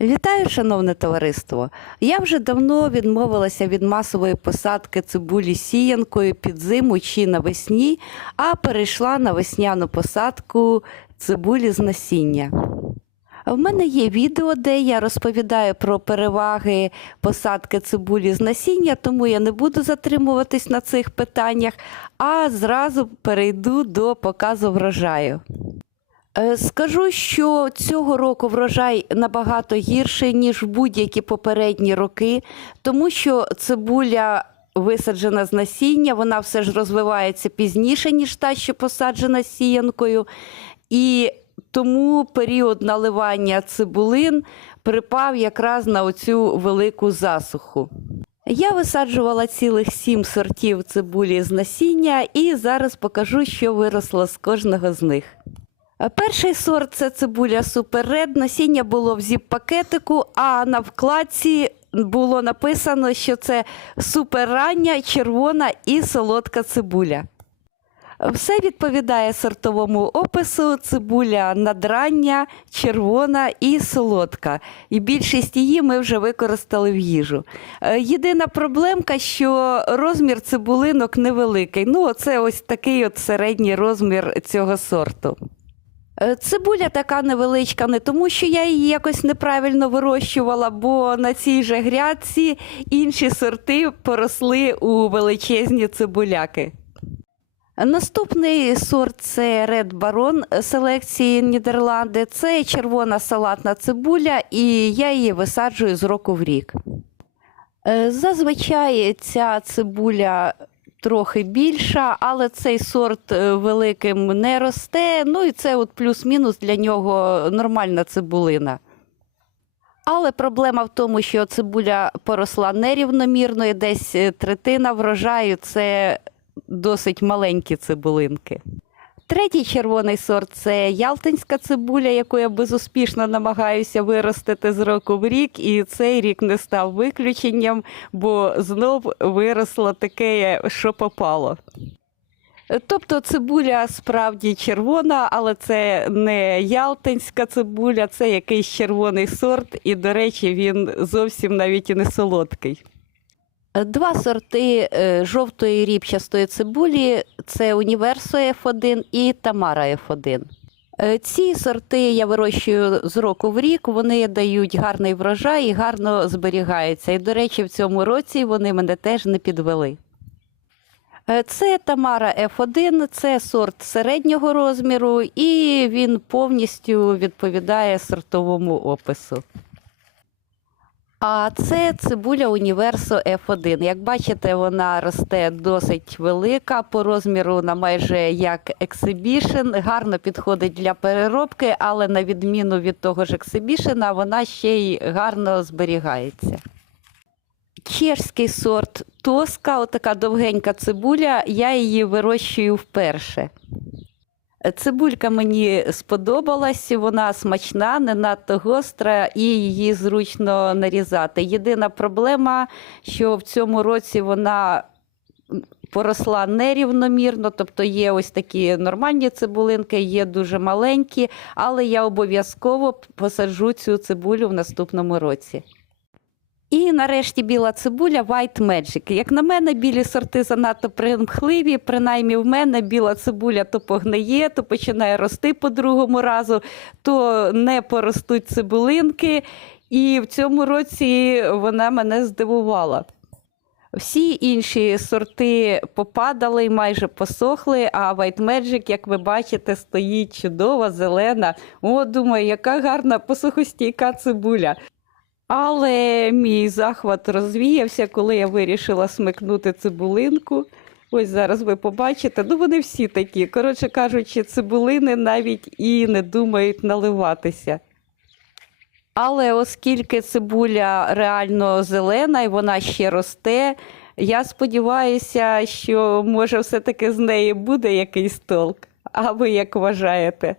Вітаю, шановне товариство! Я вже давно відмовилася від масової посадки цибулі сіянкою під зиму чи навесні, а перейшла на весняну посадку цибулі з насіння. В мене є відео, де я розповідаю про переваги посадки цибулі з насіння, тому я не буду затримуватись на цих питаннях, а зразу перейду до показу врожаю. Е, Скажу, що цього року врожай набагато гірший, ніж в будь-які попередні роки, тому що цибуля висаджена з насіння, вона все ж розвивається пізніше, ніж та, що посаджена сіянкою. І тому період наливання цибулин припав якраз на оцю велику засуху. Я висаджувала цілих сім сортів цибулі з насіння і зараз покажу, що виросло з кожного з них. Е, Перший сорт це цибуля Red. Насіння було в зіп-пакетику, а на вкладці було написано, що це суперрання, червона і солодка цибуля. Все відповідає сортовому опису: цибуля надрання, червона і солодка. І більшість її ми вже використали в їжу. Е, Єдина проблемка, що розмір цибулинок невеликий. Ну, це ось такий от середній розмір цього сорту. Е, Цибуля така невеличка, не тому, що я її якось неправильно вирощувала, бо на цій же грядці інші сорти поросли у величезні цибуляки. Наступний сорт це Red Baron селекції Нідерланди. Це червона салатна цибуля, і я її висаджую з року в рік. Е, Зазвичай ця цибуля трохи більша, але цей сорт е, великим не росте. Ну і це от плюс-мінус для нього нормальна цибулина. Але проблема в тому, що цибуля поросла нерівномірно, і десь е, третина врожаю це досить маленькі цибулинки. Третій червоний сорт це ялтинська цибуля, яку я безуспішно намагаюся виростити з року в рік, і цей рік не став виключенням, бо знов виросло таке, що попало. Тобто цибуля справді червона, але це не ялтинська цибуля, це якийсь червоний сорт, і, до речі, він зовсім навіть і не солодкий. Два сорти е, жовтої ріпчастої цибулі це Універсо F1 і Тамара F1. Е, Ці сорти я вирощую з року в рік, вони дають гарний врожай і гарно зберігаються. І, до речі, в цьому році вони мене теж не підвели. Е, Це Тамара F1, це сорт середнього розміру, і він повністю відповідає сортовому опису. А це цибуля Універсо F1. Як бачите, вона росте досить велика по розміру на майже як ексибішн. Гарно підходить для переробки, але на відміну від того ж ексибішена, вона ще й гарно зберігається. Чешський сорт Тоска, отака довгенька цибуля, я її вирощую вперше. Цибулька мені сподобалась, вона смачна, не надто гостра і її зручно нарізати. Єдина проблема, що в цьому році вона поросла нерівномірно, тобто є ось такі нормальні цибулинки, є дуже маленькі, але я обов'язково посаджу цю цибулю в наступному році. І нарешті біла цибуля White Magic. Як на мене, білі сорти занадто примхливі. Принаймні в мене біла цибуля то погниє, то починає рости по другому разу, то не поростуть цибулинки. І в цьому році вона мене здивувала. Всі інші сорти попадали майже посохли, а White Magic, як ви бачите, стоїть чудова, зелена. О, думаю, яка гарна посухостійка цибуля. Але мій захват розвіявся, коли я вирішила смикнути цибулинку. Ось зараз ви побачите. Ну, вони всі такі. Коротше кажучи, цибулини навіть і не думають наливатися. Але оскільки цибуля реально зелена і вона ще росте, я сподіваюся, що може все-таки з неї буде якийсь толк. А ви як вважаєте?